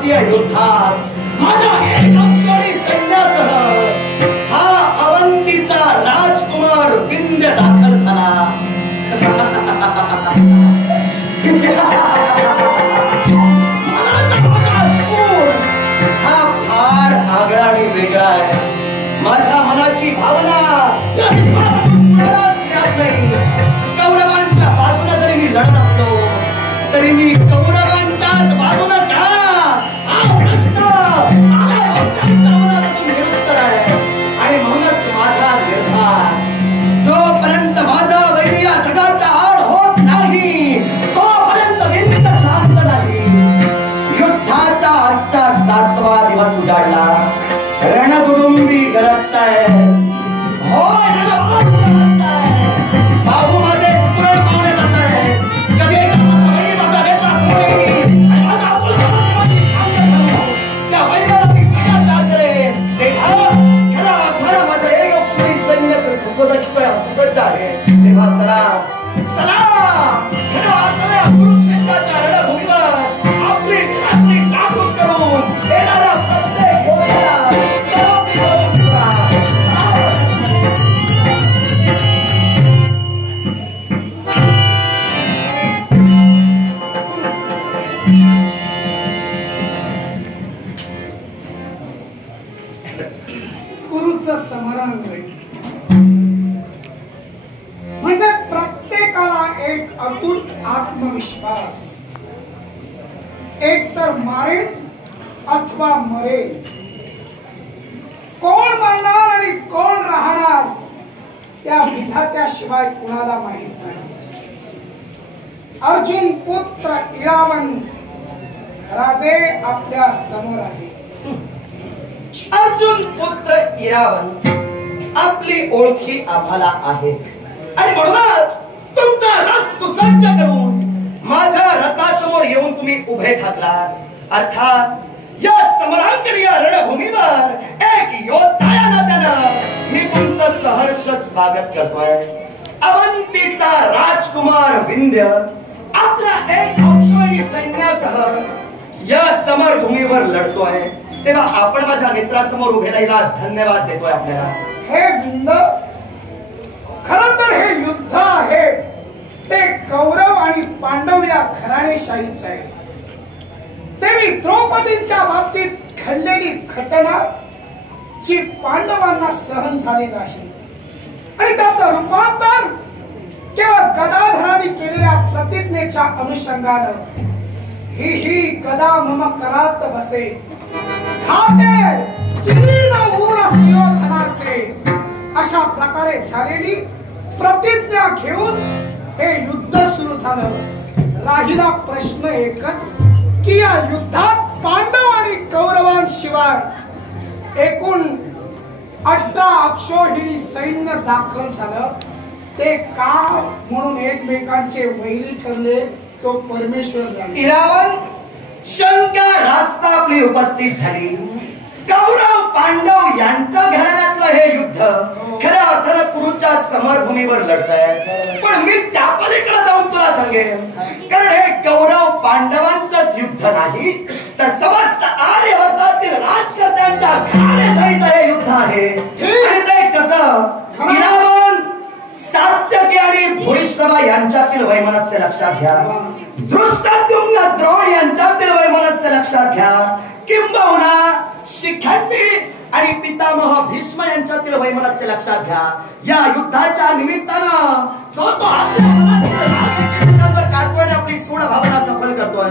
भारतीय युद्धात माझ्या एक अक्षरी सैन्यासह हा अवंतीचा राजकुमार विंध्य दाखल झाला. हा फार आगळा आणि वेगळा आहे. माझ्या मनाची भावना या विश्वात नाही. कौरवांच्या बाजूला जरी मी लढत असलो तरी मी कौरवांच्याच बाजूला का हा प्रश्न निरुत्तर आहे. आणि म्हणूनच माझा निर्धार जोपर्यंत माझा वैरी या जगाच्या आड होत नाही तोपर्यंत विंत शांत नाही. युद्धाचा आजचा 7वा दिवस उजाडला. रणकुटुंबी गरजताय. बाबू माझे स्फुरण पावले जात आहे. कधी माझा त्या वैद्याला मी चार करेन. खरा अर्थानं माझं एक अक्षरी सैन्य सुसज्ज आहे. तेव्हा चला चला खऱ्या कुरुक्षेत्राच्या रणभूमीवर आपली विनाशनी जागृत करून येणाऱ्या प्रत्येक योद्ध्याला समाप्ती करून कुरुचं समरण म्हणजे प्रत्येकाला एक अतूट आत्मविश्वास. एक तर मारेल अथवा मरेल. कोण मरणार आणि कोण राहणार त्या विधात्याशिवाय कुणाला माहित नाही. अर्जुन पुत्र इरावण राजे आपल्या समोर आहे. अर्जुन पुत्र इरावण आपली ओळखी आम्हाला आहे आणि म्हणूनच तुमचा रथ सुसज्ज करून माझ्या रथासमोर येऊन तुम्ही उभे ठाकलात. अर्थात या समरांगणीय रणभूमीवर एक योद्धा या नात्यानं मी तुमचं सहर्ष स्वागत करतोय. अवंतीचा राजकुमार विंध्य आपल्या एक अक्षौहिणी सैन्यासह या समरभूमीवर लढतोय. तेव्हा आपण माझ्या नेत्रासमोर उभे राहिला धन्यवाद देतोय आपल्याला. हे विंध्य खरं तर हे युद्ध आहे ते कौरव आणि पांडव या घराणेशाहीच आहे. देवी द्रौपदींच्या बाबतीत घडलेली घटना जी पांडवांना सहन झाली नाही आणि त्याचं रूपांतर केवळ गदाधरांनी केलेल्या प्रतिज्ञेच्या अनुषंगानं ही गदा मम करात बसे खाते चिरीन ऊर सुयोधनाचे अशा प्रकारे झालेली प्रतिज्ञा घेऊन हे युद्ध सुरू झालं. राहिला प्रश्न एकच की या युद्धात पांडव आणि कौरवांशिवाय एकूण 18 अक्षौहिणी सैन्य दाखल झालं. ते का म्हणून एकमेकांचे वैरी ठरले तो परमेश्वर जाणे. इरावण शंका रास्ता आपली उपस्थित झाली. कौरव पांडव यांच्या घराण्यातलं हे युद्ध खऱ्या अर्थानं कुरुच्या समरभूमीवर लढतंय. पण मी त्या पलीकडे जाऊन तुला सांगेन कारण हे कौरव पांडवांचंच युद्ध नाही तर समस्त आर्यवर्तातील राजकर्त्यांच्या घराणेशाहीचं हे युद्ध आहे. आणि ते कसं इरावण सात्यकी आणि भूरिश्रवा यांच्यातील वैमनस्य लक्षात घ्या. धृष्टद्युम्न द्रोण यांच्यातील वैमनस्य लक्षात घ्या. किंबहुना शिखंडी आणि पितामह भीष्म यांच्यातील वैमनस्य लक्षात घ्या. या युद्धाच्या निमित्तानं जो तो आपली सूड भावना सफल करतोय.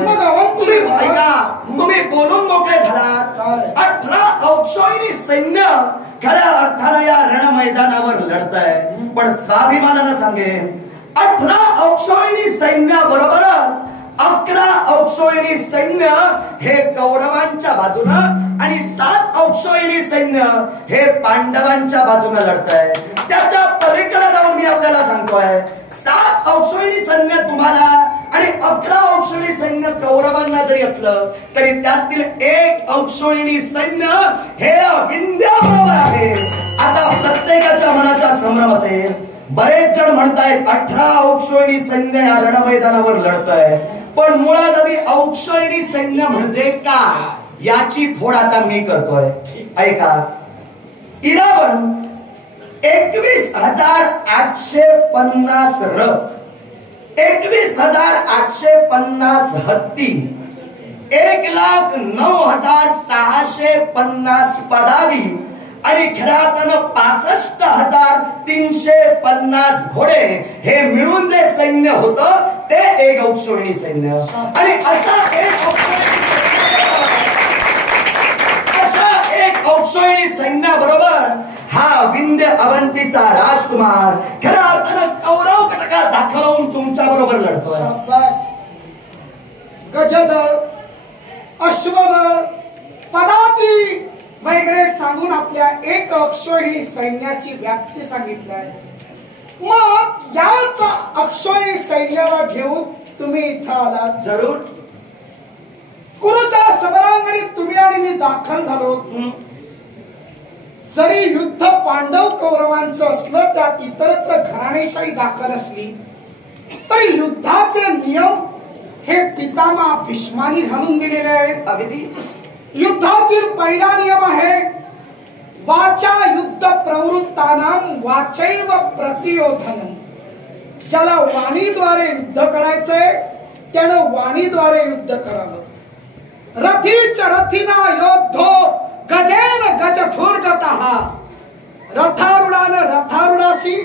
तुम्ही ऐका तुम्ही बोलून मोकळे झालात. 18 अक्षौहिणी सैन्य खऱ्या अर्थानं या रण मैदानावर लढतंय. पण स्वाभिमानानं सांगेन 18 अक्षौहिणी सैन्याबरोबरच 11 अक्षौहिणी सैन्य हे कौरवांच्या बाजूनं आणि 7 अक्षौहिणी सैन्य हे पांडवांच्या बाजूनं लढतंय. त्याच्या पलीकडे जाऊन मी आपल्याला सांगतोय 7 अक्षौहिणी सैन्य तुम्हाला आणि 11 अक्षौहिणी सैन्य कौरवांना जरी असलं तरी त्यातील 1 अक्षौहिणी सैन्य हे विंध्याबरोबर आहे. आता प्रत्येकाच्या मनाचा संभ्रम असेल. बरेच जण म्हणतायत 18 अक्षौहिणी सैन्य या रणमैदानावर लढतंय पण मुळात आधी औक्षणी सैन्य म्हणजे काय याची फोड आता मी करतोय. ऐका. इरावण 21,850 रथ, 21,850 हत्ती, 1,09,650 पदाधी आणि खऱ्या अर्थानं 65,350 घोडे हे मिळून जे सैन्य होतं ते एक औक्षणी सैन्य. आणि अशा एक औक्षणी सैन्याबरोबर हा विंध्य अवंतीचा राजकुमार खऱ्या अर्थानं कौरव कटका दाखवून तुमच्या बरोबर लढतोय. गजदळ, अश्वदळ, पदाती वगैरे सांगून आपल्या एक अक्षोहिणी सैन्याची व्याप्ती सांगितली आहे. मग याच अक्षोहिणी सैन्याला घेऊन तुम्ही इथं आलात. जरूर. कुरुच्या समरांगणी तुम्ही आणि मी दाखल झालो. जरी युद्ध पांडव कौरवांचं असलं, त्यात इतरत्र घराणेशाही दाखल असली तरी युद्धाचे नियम हे पितामह भीष्मानी घालून दिलेले आहेत. अगदी. युद्धातील पहिला नियम आहे वाचा युद्ध प्रवृत्तानाम वाचैव प्रतियोधनम. ज्याला वाणीद्वारे युद्ध करायचंय त्यानं वाणीद्वारे युद्ध करावं. रथीच रथिना योद्धो गजेन गजधुर्गतः. रथारूढानं रथारूढाशी,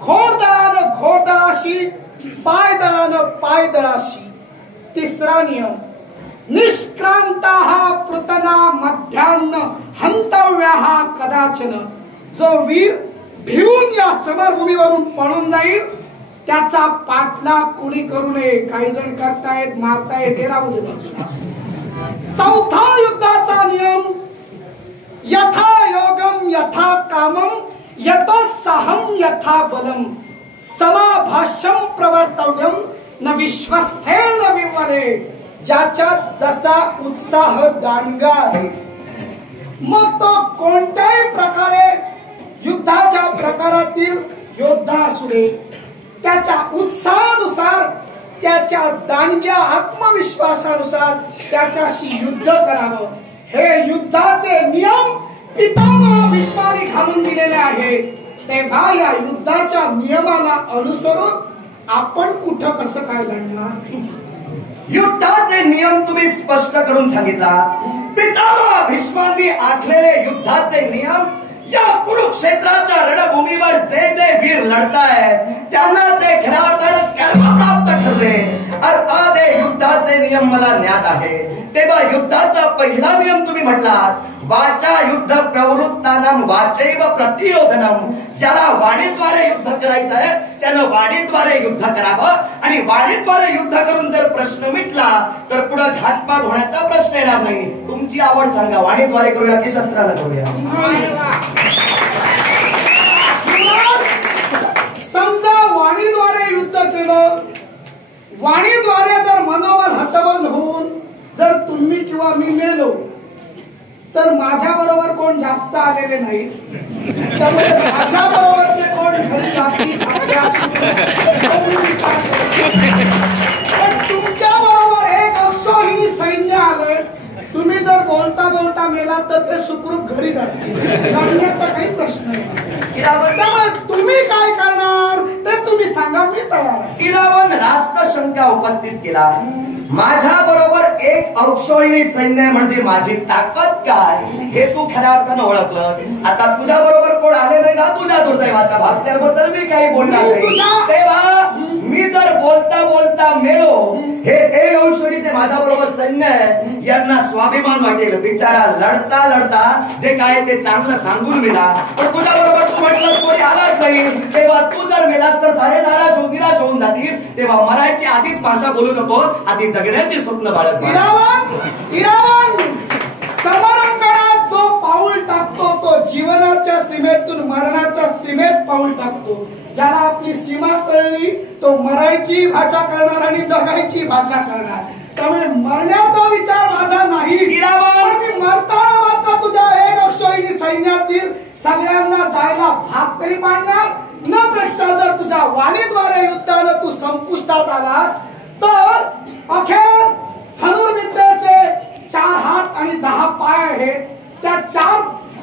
घोडदळानं घोडदळाशी, पायदळानं पायदळाशी. तिसरा नियम निष्क्रांताः पृतना मध्यान्न हंतव्याः कदाचन. जो वीर भिवून या समरभूमीवरून पळून जाईल त्याचा पाठलाग कुणी करू नये. काही जण करतायत, मारतायत, हे राहू दे बाजूला. चौथा युद्धाचा नियम यथा योगम यथा कामम यतोत्साहम यथा बलम समाभाष्यम प्रवर्तव्यम न विश्वस्थेन विवरे. ज्याच्यात जसा उत्साह दांडगा आहे मग तो कोणत्याही प्रकारे युद्धाच्या प्रकारातील योद्धा असू दे, त्याच्या उत्साहानुसार, त्याच्या दांडग्या आत्मविश्वासानुसार त्याच्याशी युद्ध करावं. हे युद्धाचे नियम पितामह भीष्मानी घालून दिलेले आहेत. तेव्हा या युद्धाच्या नियमाला अनुसरून आपण कुठं कसं काय लढणार. युद्धाचे नियम तुम्ही स्पष्ट करून सांगितला. पितामह भीष्मांनी आखलेले युद्धाचे नियम या कुरुक्षेत्राच्या रणभूमीवर जे जे वीर लढतायत त्यांना ते खऱ्या अर्थानं कर्मप्राप्त ठरले. अर्थात हे युद्धाचे नियम मला ज्ञात आहे. तेव्हा युद्धाचा पहिला नियम तुम्ही म्हटलात वाचा युद्ध प्रवृत्तानाम वाचैव प्रतियोधनम. ज्याला वाणीद्वारे युद्ध करायचं आहे त्यानं वाणीद्वारे युद्ध करावं. आणि वाणीद्वारे युद्ध करून जर प्रश्न मिटला तर पुढे घातपात होण्याचा प्रश्न येणार नाही. तुमची आवड सांगा, वाणीद्वारे करूया की शस्त्राला करूया. समजा वाणीद्वारे युद्ध केलं, वाणीद्वारे जर मनोबल हतबल होऊन जर तुम्ही किंवा मी मेलो तर माझ्या बरोबर कोण जास्त आलेले नाहीत. त्यामुळे माझ्या बरोबरचे कोण घरी जातील पण तुमच्या बरोबर एक अक्षोहिणी सैन्य आलंय. तुम्ही जर बोलता बोलता मेलात तर ते सुखरूप घरी जातील. लढण्याचा काही प्रश्न नाही. त्यामुळे तुम्ही काय करणार ते तुम्ही सांगा, मी तयार आहे. इरावण रास्त शंका उपस्थित केला. माझ्या बरोबर एक औक्षोहिणी सैन्य म्हणजे माझी ताकद काय हे तू खऱ्या अर्थानं ओळखलंस. आता तुझ्या बरोबर कोण आले नाही ना तुझ्या दुर्दैवाचा भाग, त्याबद्दल मी काही बोलणार नाही. तेव्हा मी जर बोलता बोलता मेलो, हे एक औक्षणीचे माझ्या बरोबर सैन्य आहे यांना स्वाभिमान वाटेल. बिचारा लढता लढता जे काय ते चांगलं सांगून मिळा. पण तुझ्या बरोबर तू म्हटलं कोणी आलाच नाही, तेव्हा तू जर मेलास तर सारे निराश होऊन जातील. तेव्हा मरायची आधीच भाषा बोलू नकोस, आधी जगण्याची स्वप्न बाळग. इरावण समरंगणात जो पाऊल टाकतो तो जीवनाच्या सीमेतून मरणाच्या सीमेत पाऊल टाकतो. ज्याला आपली सीमा कळली तो मरायची भाषा करणार आणि जगायची भाषा करणार. त्यामुळे मरण्याचा विचार माझा नाही. इरावण मी मरताना मात्र तुझ्या एक अक्षोहिणी सैन्यातील सगळ्यांना जायला भाग तरी पाडणार. न पेक्षा जर तुझ्या वाणीद्वारे युद्धाला तू संपुष्टात आलास तर अखेर धनुर्विद्येचे 4 हात आणि 10 पाय आहेत. त्या 4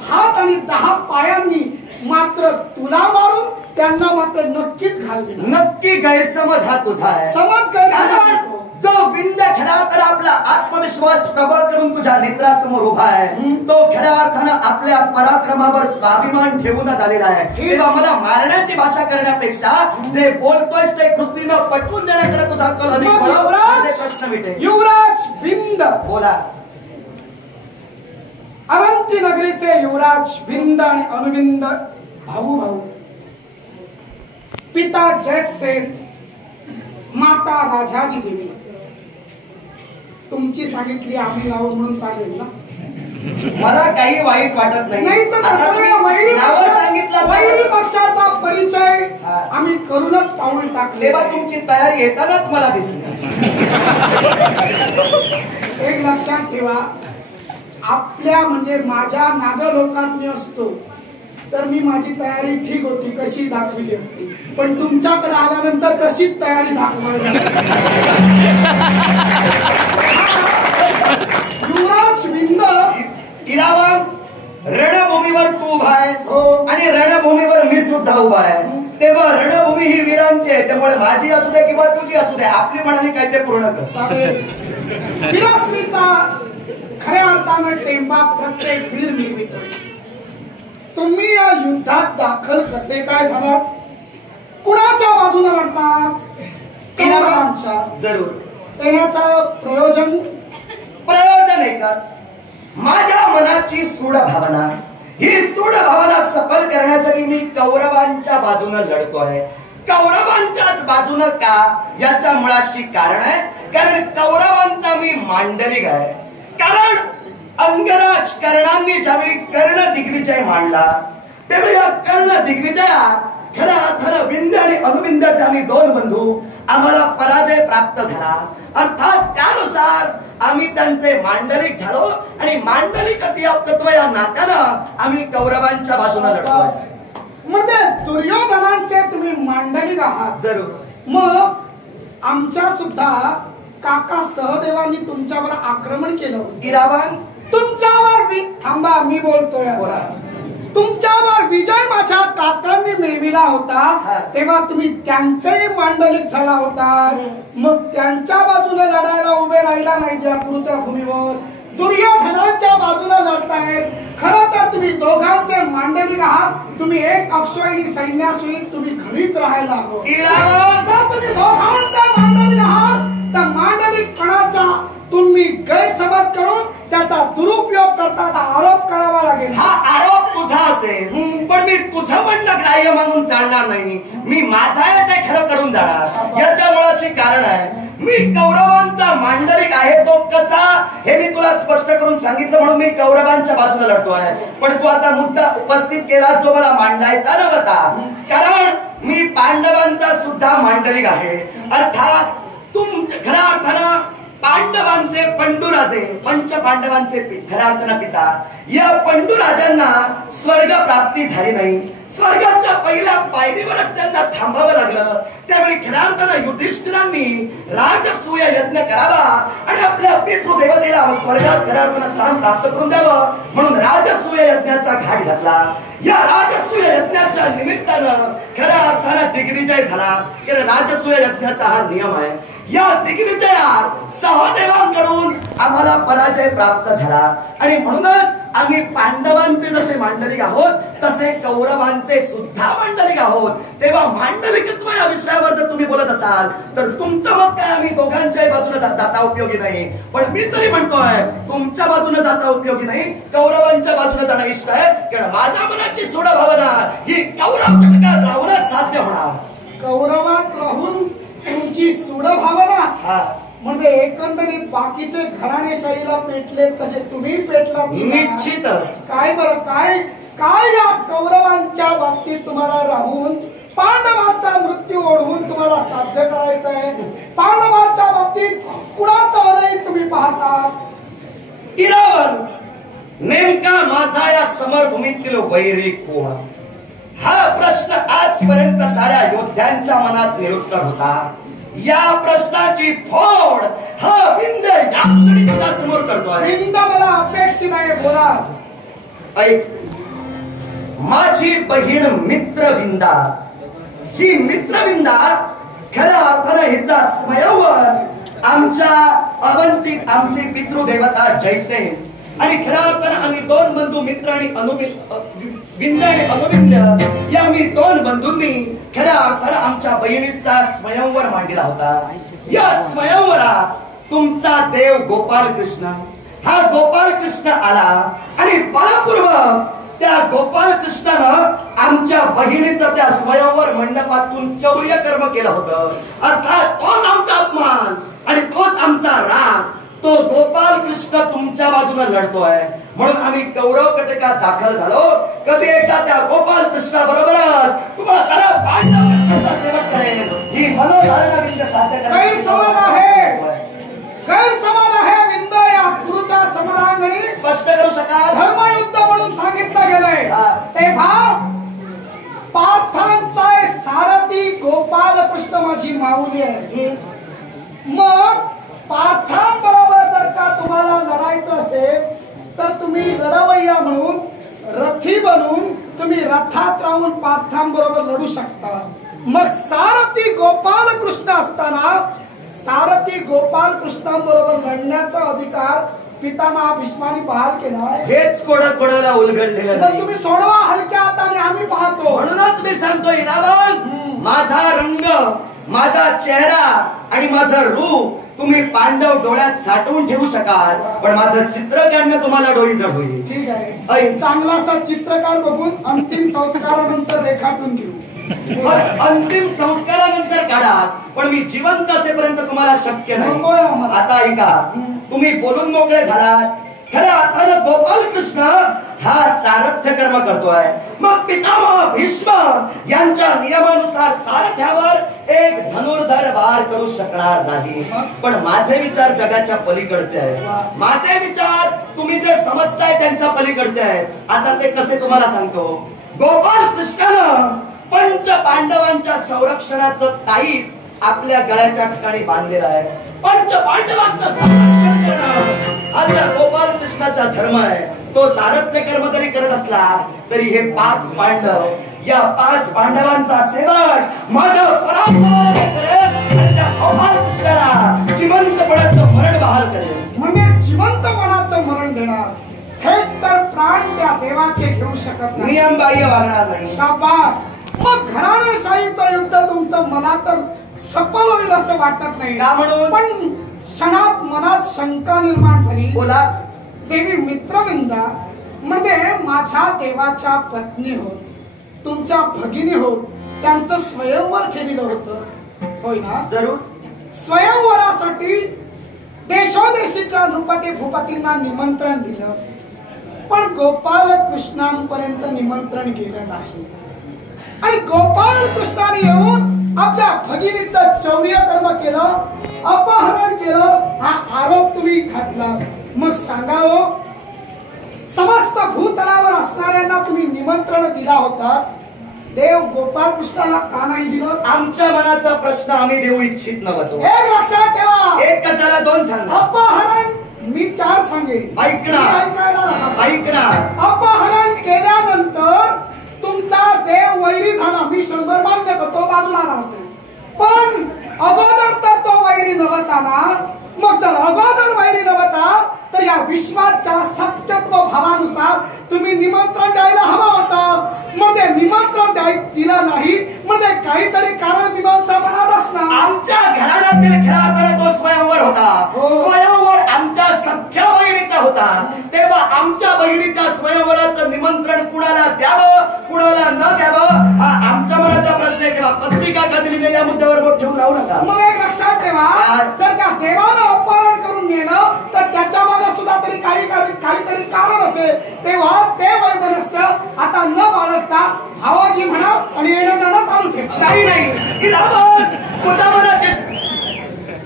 हात आणि 10 पायांनी मात्र तुला मारून त्यांना मात्र नक्कीच घालवे. नक्की गैरसमज हा तुझा आहे. समज कारण जो विंध्य खऱ्या अर्थानं आपला आत्मविश्वास प्रबळ करून तुझ्या नेत्रासमोर उभा आहे, तो खऱ्या अर्थानं आपल्या पराक्रमावर स्वाभिमान ठेवूनच आलेला आहे. तेव्हा मला मारण्याची भाषा करण्यापेक्षा जे बोलतोयस ते कृतीनं पटवून देण्याकडे तुझा कल अधिक प्रश्न मिटेल. युवराज विंद बोला. अवंती नगरीचे युवराज विंद आणि अनुविंद भाऊ भाऊ. पिता जयसेन, माता राजादी देवी. तुमची सांगितली आम्ही नावं म्हणून चालेल ना? मला काही वाईट वाटत नाही. नाही तर वैरी पक्षाचा परिचय आम्ही करूनच पाऊल टाकले. तेव्हा तुमची तयारी येतानाच मला दिसली. एक लक्षात ठेवा, आपल्या म्हणजे माझ्या नागलोकात मी असतो तर मी माझी तयारी ठीक होती, कशी दाखवली असती. पण तुमच्याकडे आल्यानंतर तशीच तयारी दाखवायला. युवराज विंद इरावण, रणभूमीवर तू उभा आहेस आणि रणभूमीवर मी सुद्धा उभा आहे. तेव्हा रणभूमी ही वीरांची आहे, त्यामुळे माझी असू दे किंवा तुझी असू दे, आपली म्हणाली काय ते पूर्ण कर. विरासनीचा खऱ्या अर्थानं टेंबा प्रत्येक वीर निर्मित. तुम्ही या युद्धात दाखल कसे काय झालात? कुणाच्या बाजूने लढतात? कौरवांच्या. जरूर. येण्याचं प्रयोजन एकच, माझ्या मनाची सूड भावना. ही सूड भावना सफल करण्यासाठी मी कौरवांच्या बाजूने लढतोय. कौरवांच्याच बाजूने का, याच्या मुळाशी कारण आहे. कारण कौरवांचा मी मांडलिक आहे. कारण अंगराज कर्णांनी ज्यावेळी कर्ण दिग्विजय मांडला, त्यावेळी या कर्ण दिग्विजयात खऱ्या अर्थानं विंध्य आणि अनुविंध्याचे आम्ही 2 बंधू, आम्हाला पराजय प्राप्त झाला. अर्थात त्यानुसार आम्ही त्यांचे मांडलिक झालो आणि मांडलिक अतिआप्तत्व या नात्यानं आम्ही कौरवांच्या बाजूने लढतोय. म्हणजे दुर्योधनांचे तुम्ही मांडलिक आहात. जरूर. मग आमच्या सुद्धा काका सहदेवांनी तुमच्यावर आक्रमण केलं. इरावण, तुमच्यावर थांबा, मी बोलतोय. तुमच्यावर विजय माझ्या काकांनी मिळविला होता, तेव्हा तुम्ही त्यांचेही मांडलिक झाला होता. मग त्यांच्या बाजूने लढायला उभे राहिला नाही त्या कुरुच्या भूमीवर. दुर्योधनाच्या बाजूने लढतायत. खरं तर तुम्ही दोघांचे मांडलिक आहात. तुम्ही एक अक्षयणी सैन्याशी तुम्ही घरीच राहायला हवं. तुम्ही दोघांचे मांडलिक आहात, त्या मांडलिकपणाचा तुम्ही गैरसमज करून त्याचा दुरुपयोग करतात आरोप करावा लागेल. हा आरोप तुझा असेल, पण मी तुझं म्हणणं ग्राह्य मानून चालणार नाही. मी माझा आहे ते खरं करून जाणार. याच्या मुळाशी कारण आहे, मी कौरवांचा मांडलिक आहे. तो कसा हे मी तुला स्पष्ट करून सांगितलं, म्हणून मी कौरवांच्या बाजूने लढतोय. पण तू आता मुद्दा उपस्थित केला जो मला मांडायचा नव्हता. कारण मी पांडवांचा सुद्धा मांडलिक आहे. अर्थात तुमच्या खऱ्या अर्थानं पांडवांचे पंडुराजे, पंच पांडवांचे खऱ्या अर्थानं पिता, या पंडुराजांना स्वर्ग प्राप्ती झाली नाही. स्वर्गाच्या पहिल्या पायरीवरच त्यांना थांबावं लागलं. त्यावेळी खऱ्या अर्थानं युधिष्ठिरांनी राजसूय यज्ञ करावा आणि आपल्या पितृदेवतेला स्वर्गात खऱ्या अर्थानं स्थान प्राप्त करून द्यावं, म्हणून राजसूय यज्ञाचा घाट घातला. या राजसूय यज्ञाच्या निमित्तानं खऱ्या अर्थानं दिग्विजय झाला. कारण राजसूय यज्ञाचा हा नियम आहे. या दिग्विजयात सहदेवांकडून आम्हाला पराजय प्राप्त झाला आणि म्हणूनच आम्ही पांडवांचे जसे मांडलिक आहोत तसे कौरवांचे सुद्धा मांडलिक आहोत. तेव्हा मांडलिकत्व या विषयावर जर तुम्ही बोलत असाल तर तुमचं मत काय, आम्ही दोघांच्याही बाजूने जाता उपयोगी नाही. पण मी तरी म्हणतोय तुमच्या बाजूने जाता उपयोगी नाही, कौरवांच्या बाजूने जाणं इष्ट आहे. कारण माझ्या मनाची सोड भावना ही कौरव घटकात राहूनच साध्य होणार. कौरवात राहून तुमची सूड भावना म्हणजे एकंदरीत बाकीचे घराणेशाहीला पेटले तसे तुम्ही पेटला. निश्चितच. काय बरं, काय काय या कौरवांच्या बाबतीत तुम्हाला राहून पांडवांचा मृत्यू ओढवून तुम्हाला साध्य करायचं आहे? पांडवांच्या बाबतीत कुणाचा अनय तुम्ही पाहता? इरावण, नेमका माझा या समरभूमीतील वैरी कोण, हा प्रश्न आजपर्यंत साऱ्या योद्ध्यांच्या मनात निरुत्तर होता. या प्रश्नाची फोड हा विंद या क्षणी तुझ्या समोर करतोय. विंद मला अपेक्षित आहे, बोला. ऐक, माझी बहीण मित्रविंदा, ही मित्रविंदा खऱ्या अर्थानं हिचा स्वयंवर आमच्या अवंतिक आमचे पितृदेवता जयसेन आणि खऱ्या अर्थानं आम्ही दोन बंधू मित्र आणि विंद आणि अनुविंद या आम्ही दोन बंधूंनी खऱ्या अर्थानं आमच्या बहिणीचा स्वयंवर मांडला होता. या स्वयंवरात तुमचा देव गोपाल कृष्ण, हा गोपाल कृष्ण आला आणि बलपूर्वक त्या गोपाल कृष्णानं आमच्या बहिणीचं त्या स्वयंवर मंडपातून चौर्य कर्म केलं होतं. अर्थात तोच आमचा अपमान आणि तोच आमचा राग तो गोपाल कृष्ण तुमच्या बाजूने लढतोय. म्हणून आम्ही कौरव कटकात दाखल झालो. कधी एकदा त्या गोपाल कृष्णा बरोबर तुम्हा सगळ्या पांडवांचा सेवक करेल ही मनोधारणा विंद साध्य गैरसमज आहे, गैरसमज आहे. विंद या गुरुच्या समरांगणी स्पष्ट करू शकाल? धर्मयुद्ध म्हणून सांगितलं गेलंय. तेव्हा पार्थांचा सारथी गोपाल कृष्ण माझी माऊली आहे. मग पार्थांबरोबर जर का तुम्हाला लढायचं असेल तर तुम्ही लढवय्या म्हणून रथी बनून तुम्ही रथात राहून पार्थांबरोबर लढू शकता. मग सारथी गोपाल कृष्ण असताना सारथी गोपाल कृष्णांबरोबर लढण्याचा अधिकार पितामहा भीष्मानी बहाल केलाय. हेच कोणाला उलगडलेलं नाही. तुम्ही सोडवा हलक्या हाताने, आम्ही पाहतो. म्हणूनच मी सांगतोय रावण, माझा रंग, माझा चेहरा आणि माझं रूप तुम्ही पांडव डोळ्यात साठवून ठेवू शकाल, पण माझं चित्र काढणं तुम्हाला डोळी जड होईल. ठीक आहे, चांगलासा चित्रकार बघून अंतिम संस्कारानंतर रेखाटून घेऊ. अंतिम संस्कारानंतर काढा, पण मी जिवंत असेपर्यंत तुम्हाला शक्य नाही. आता ऐका, तुम्ही बोलून मोकळे झालात. खऱ्या अर्थानं गोपाल कृष्ण हा सारथ्य कर्म करतोय. मग पितामह भीष्म यांच्या नियमानुसार सारथ्यावर एक धनुर्धर वार करू शकणार नाही. पण माझे विचार जगाच्या पलीकडचे आहेत. माझे विचार तुम्ही जे समजताय त्यांच्या पलीकडचे आहेत. आता ते कसे तुम्हाला सांगतो. गोपाल कृष्णानं पंच पांडवांच्या संरक्षणाचं ताईत आपल्या गळ्याच्या ठिकाणी बांधलेलं आहे. पंच पांडवांचं संरक्षण करणं हा त्या गोपाल कृष्णाचा धर्म आहे. तो सारथ्य कर्म जरी करत असला तरी हे 5 पांडव, या 5 पांडवांचा सेवक माझ्या पराक्रम करेल. त्या गोपाल कृष्णाला जिवंतपणाचं मरण बहाल करेल. म्हणजे जिवंतपणाचं मरण देणार, थेट तर प्राण त्या देवाचे घेऊ शकत नाही, नियमबाह्य वागणार नाही. शाबास. मग घराणेशाहीचं युद्ध तुमचं मला तर सफल होईल असं वाटत नाही. का म्हणून? पण क्षणात मनात शंका निर्माण झाली. बोला. देवी मित्रविंदा म्हणजे माझ्या देवाच्या पत्नी होत, तुमच्या भगिनी होत. त्यांचं स्वयंवर ठेवलं होतं, होय ना? जरूर. स्वयंवरासाठी देशोदेशीच्या नृपती भूपतींना निमंत्रण दिलं, पण गोपाल कृष्णांपर्यंत निमंत्रण गेलं नाही. आणि गोपाल कृष्णाने येऊन आपल्या भगिनीचं चौर्य कर्म केलं, अपहरण केलं, हा आरोप तुम्ही घातला. मग सांगावं, समस्त भूतलावर असणाऱ्यांना तुम्ही निमंत्रण दिला होता, देव गोपाल कृष्णाला का नाही दिलं? आमच्या मनाचा प्रश्न आम्ही देऊ इच्छित नव्हतो. एक लक्षात ठेवा. एक कशाला 2 सांगा. अपहरण मी 4 सांगेन, ऐकणार. अपहरण केल्यानंतर तुमचा देव वैरी झाला, मी 100 मान्य करतो, बाजूला राहतो. पण अगोदर तर तो वैरी नव्हता ना. मग जर अगोदर वैरी नव्हता तर या विश्वाच्या सत्यत्व भावानुसार तुम्ही निमंत्रण द्यायला हवं होतं. मध्ये निमंत्रण दिलं नाही म्हणजे काहीतरी कारण मीमांसा मनात असणार. आमच्या घराण्यातील खेळाकडे तो स्वयंवर होता. स्वयंवर आमच्या सख्या बहिणीचा होता. तेव्हा आमच्या बहिणीच्या स्वयंवराचं निमंत्रण कुणाला द्यावं कुणाला न द्यावं हा आमच्या मनाचा प्रश्न आहे. तेव्हा पत्रिका कधी या मुद्द्यावर बोट ठेवून राहू नका. मग एक लक्षात ठेवा, जर त्या देवानं अपहरण करून नेलं तर त्याच्या मागे सुद्धा तरी काहीतरी कारण असेल. तेव्हा ते वैमनस्य आता न बाळगता भावाजी म्हणा आणि येणं जाणं चालू ठेवा. नाही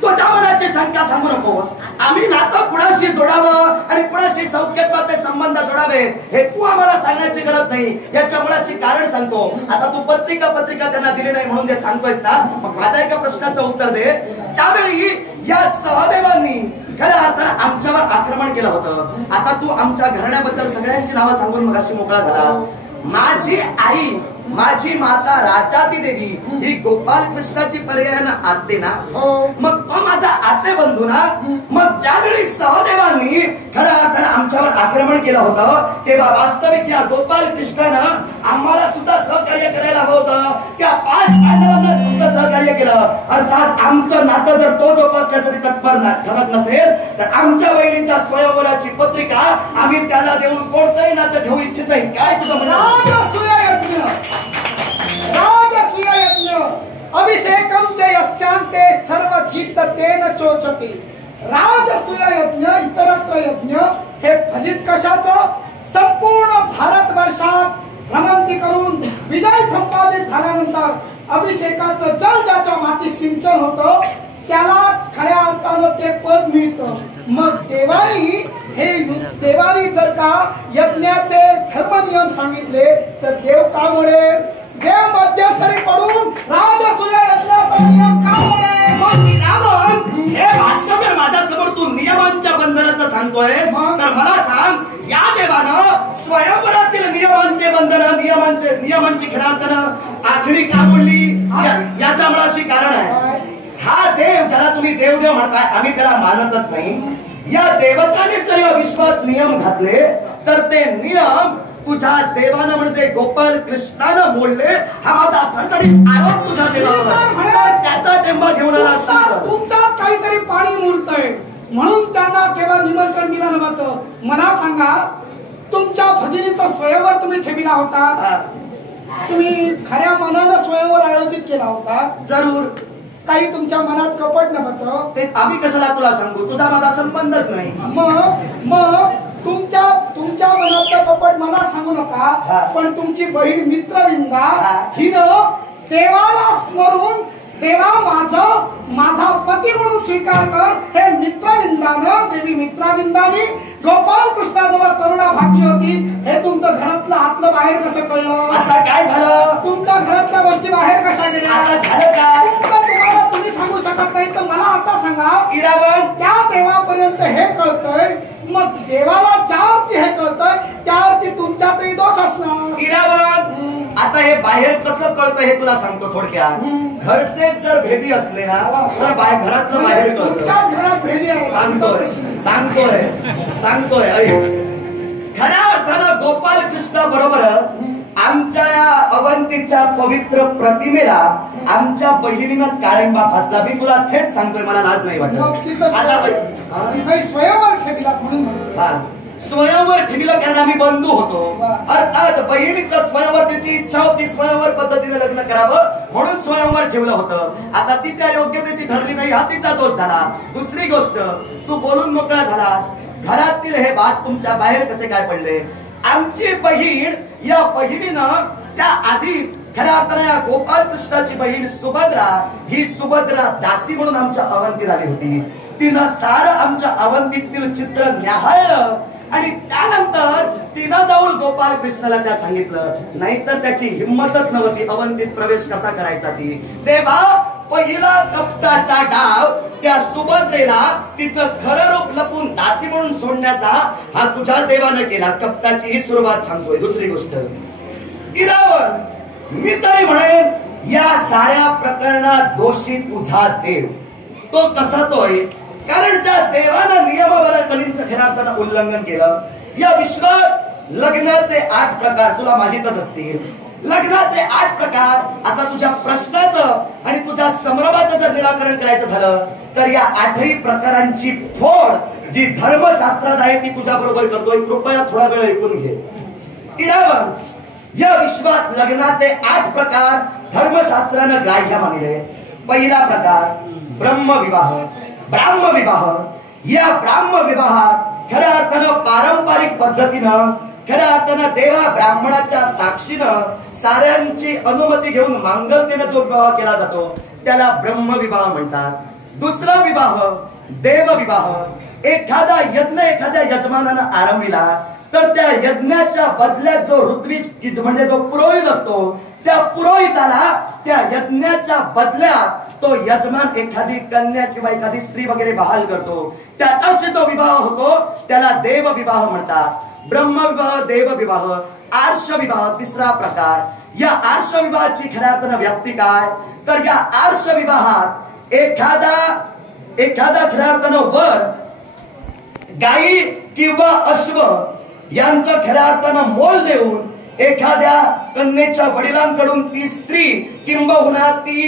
तुझ्या मनाची शंका सांगू नकोस. आम्ही नातं कुणाशी जोडावं आणि कुणाशी सौख्यत्वाचे संबंध संबंध सोडावे हे तू आम्हाला सांगण्याची गरज नाही. याच्या मुळाची कारण सांगतो. आता तू पत्रिका त्यांना दिली नाही म्हणून जे सांगतोयस ना, मग माझ्या एका प्रश्नाचं उत्तर दे. ज्यावेळी या सहदेवांनी खऱ्या अर्थानं आमच्यावर आक्रमण केलं होतं, आता तू आमच्या घराण्याबद्दल सगळ्यांची नावं सांगून मगाशी मोकळा झाला. माझी आई, माझी माता राजाती देवी ही गोपाल कृष्णाची पर्यायानं आते ना, मग तो माझा आते बंधू ना. मग ज्यावेळी सहदेवांनी खऱ्या अर्थानं आमच्यावर आक्रमण केलं होतं, तेव्हा वास्तविक या गोपाल कृष्णानं आम्हाला सुद्धा सहकार्य करायला हवं होतं. त्या 5 पांडवांना फक्त सहकार्य केलं. अर्थात आमचं नातं जर तो जोपासण्यासाठी तत्पर ठरत नसेल तर आमच्या बहिणीच्या स्वयंवराची पत्रिका आम्ही त्याला देऊन कोणतंही नातं ठेवू इच्छित नाही. काय तुझं अभिषेकम च यस्यांते सर्व चित्त तेन चोचते. राजसूय यज्ञ इतरत्र यज्ञ हे फलित कशाचं? संपूर्ण भारतवर्षात भ्रमंती करून विजय संपादित झाल्यानंतर अभिषेकाचं जल ज्याच्या माती सिंचन होतं त्यालाच खऱ्या अर्थानं ते पद मिळतं. मग देवानी जर का यज्ञाचे धर्मनियम सांगितले तर देव का म्हणेल? देव मध्यंतरी पडून राजसूय यज्ञाचा नियम का म्हणेल? हे भाष्य जर माझ्यासमोर तू नियमांच्या बंधनाचं सांगतोयस तर मला सांग, या देवानं स्वयंवरातील नियमांचे बंधन, नियमांची खऱ्या अर्थानं आखणी का बोलली? याच्या मुळाशी कारण आहे. हा देव ज्याला तुम्ही देव म्हणताय, आम्ही त्याला मानतच नाही. या देवताने जर या विश्वात नियम घातले तर ते नियम तुझ्या देवानं म्हणजे गोपाल कृष्णानं मोडले. हा माझा चढचढीत आरोप तुझ्या देवावर. त्याचा टेंबा घेऊन आला. तुमच्यात काहीतरी पाणी मुरतंय म्हणून त्यांना केवळ निमंत्रण दिलं नव्हतं. मला सांगा, तुमच्या भगिनीचा स्वयंवर तुम्ही ठेविला होता, तुम्ही खऱ्या मनानं स्वयंवर आयोजित केला होता? जरूर. काही तुमच्या मनात कपट नव्हतं? ते आम्ही कशाला तुला सांगू, तुझा माझा संबंधच नाही. मग तुमच्या मनातलं कपट मला सांगू नका. पण तुमची बहीण मित्रविंदा हिनं देवाला स्मरून, देवा माझा पती म्हणून स्वीकार कर, हे मित्रविंदानं, देवी मित्रविंदानी गोपाल कृष्णाजवळ करुणा भागली होती. हे तुमचं घरातलं आतलं बाहेर कसं कळलं? आता काय झालं? तुमच्या घरातल्या गोष्टी बाहेर कशा गेल्या? आता झालं काय? तुम्हाला तुम्ही सांगू शकत नाही तर मला आता सांगा. इरावण, त्या देवापर्यंत हे कळतंय, मग देवाला ज्यावरती हे कळतंय त्यावरती तुमच्यातही दोष असणार. इरावण, आता हे बाहेर कसं कळतं हे तुला सांगतो थोडक्यात. घरचे जर भेदी असले ना तर घरातलं बाहेर कळतं. तुमच्याच घरात भेदी आहे. सांगतोय खऱ्या अर्थानं गोपाल कृष्णा बरोबरच आमच्या या अवंतीच्या पवित्र प्रतिमेला आमच्या बहिणीनंच काळिंबा फासला. मी तुला थेट सांगतोय, मला लाज नाही वाटत. स्वयंवर ठेविला म्हणून स्वयंवर ठेविलं कारण आम्ही बंधू होतो. अर्थात बहिणीचं स्वयंवर, त्याची इच्छा होती स्वयंवर पद्धतीने लग्न करावं म्हणून स्वयंवर ठेवलं होतं. आता ती त्या योग्यतेची ठरली नाही, हा तिचा दोष झाला. दुसरी गोष्ट, तू बोलून मोकळा झालास. घरातील हे बात तुमच्या बाहेर कसे काय पडले? आमची बहीण, या बहिणीनं त्या आधीच खऱ्या अर्थानं या गोपाल कृष्णाची बहीण सुभद्रा, ही सुभद्रा दासी म्हणून आमच्या अवंतीत आली होती. तिनं सारं आमच्या अवंतीतील चित्र न्याहाळलं आणि त्यानंतर तिनं जाऊन गोपाल कृष्णाला त्या सांगितलं. नाहीतर त्याची हिंमतच नव्हती अवंतीत प्रवेश कसा करायचा. ती तेव्हा पहिला कपटाचा डाव त्या सुभद्रेला तिचं खरं रूप लपून दासी म्हणून सोडण्याचा हा तुझ्या देवानं केला. कपटाची ही सुरुवात सांगतोय. दुसरी गोष्ट, इरावण, मी तरी म्हणेन या साऱ्या प्रकरणात दोषी तुझा देव. तो कसा तोय? कारण ज्या देवानं नियमावलीचं खऱ्या अर्थानं उल्लंघन केलं. या विश्वात लग्नाचे 8 प्रकार तुला माहितच असतील. लग्नाचे 8 प्रकार. आता तुझ्या प्रश्नाचं आणि तुझ्या संभ्रमाचं जर निराकरण करायचं झालं तर या 8ही प्रकारांची फोड जी धर्मशास्त्रात आहे ती तुझ्या बरोबर करतोय. कृपया थोडा वेळ ऐकून घे. इरावण, या विश्वात लग्नाचे 8 प्रकार धर्मशास्त्रानं ग्राह्य मानले. पहिला प्रकार ब्रह्मविवाह. ब्राह्मविवाह. या ब्राह्मविवाहात खऱ्या अर्थानं पारंपरिक पद्धतीनं, खऱ्या अर्थानं देवा ब्राह्मणाच्या साक्षीनं साऱ्यांची अनुमती घेऊन मांगल्यतेनं जो विवाह केला जातो त्याला ब्रह्मविवाह म्हणतात. दुसरा विवाह देवविवाह. एखादा यज्ञ एखाद्या यजमानानं आरंभिला तर त्या यज्ञाच्या बदल्यात जो ऋत्विज म्हणजे जो पुरोहित असतो, त्या पुरोहिताला त्या यज्ञाच्या बदल्यात तो यजमान एखादी कन्या किंवा एखादी स्त्री वगैरे बहाल करतो. त्याच्याशी जो विवाह होतो त्याला देव विवाह म्हणतात. ब्रह्मविवाह, देवविवाह, आर्ष विवाह तिसरा प्रकार. या आर्ष विवाहाची खऱ्या अर्थानं व्याप्ती काय, तर या आर्ष विवाहात एखादा खऱ्या अर्थानं वर गाई किंवा अश्व यांचं खऱ्या अर्थानं मोल देऊन एखाद्या कन्येच्या वडिलांकडून ती स्त्री किंबहुना ती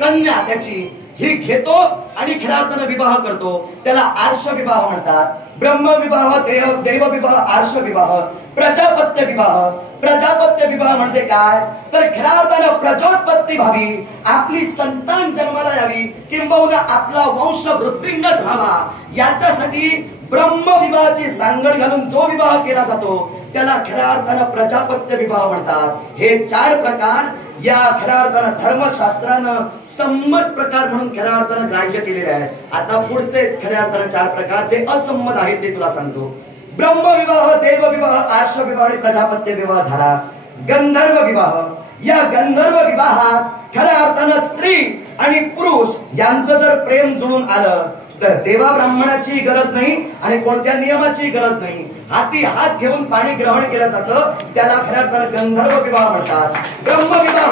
कन्या त्याची ही घेतो आणि खऱ्या अर्थानं विवाह करतो. त्याला आर्ष विवाह म्हणतात. ब्रह्मविवाह, देवविवाह, आर्ष विवाह, प्रजापत्य विवाह. प्रजापत्य विवाह म्हणजे काय, तर खऱ्या अर्थानं प्रजोत्पत्ती व्हावी, आपली संतान जन्माला यावी किंबहुना आपला वंश वृद्धिंगत व्हावा, याच्यासाठी ब्रह्मविवाहाची सांगड घालून जो विवाह केला जातो त्याला खऱ्या अर्थानं प्रजापत्य विवाह म्हणतात. हे 4 प्रकार या खऱ्या अर्थानं धर्मशास्त्रानं संमत प्रकार म्हणून खऱ्या अर्थानं ग्राह्य केलेले आहेत. आता पुढचे खऱ्या अर्थानं 4 प्रकार जे असंमत आहेत ते तुला सांगतो. ब्रह्मविवाह, देवविवाह, आर्ष विवाह आणि प्रजापत्य विवाह झाला. गंधर्व विवाह. या गंधर्व विवाहात खऱ्या अर्थानं स्त्री आणि पुरुष यांचं जर प्रेम जुळून आलं तर देवा ब्राह्मणाची गरज नाही आणि कोणत्या नियमाची गरज नाही. हाती हात घेऊन पाणी ग्रहण केलं जातं, त्याला खऱ्या अर्थानं गंधर्व विवाह म्हणतात. ब्रह्मविवाह,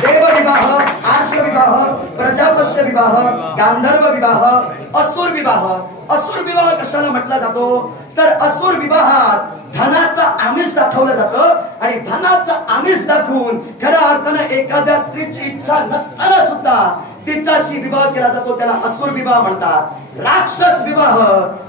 देवविवाह, आर्ष विवाह, प्रजापत्य विवाह, गांधर्व विवाह, असुर विवाह. असुर विवाह कशाला म्हटला जातो, तर असुर विवाहात धनाचं आमिष दाखवलं जातं आणि धनाचं आमिष दाखवून खऱ्या अर्थानं एखाद्या स्त्रीची इच्छा नसताना सुद्धा तिच्याशी विवाह केला जातो, त्याला असुर विवाह म्हणतात. राक्षस विवाह.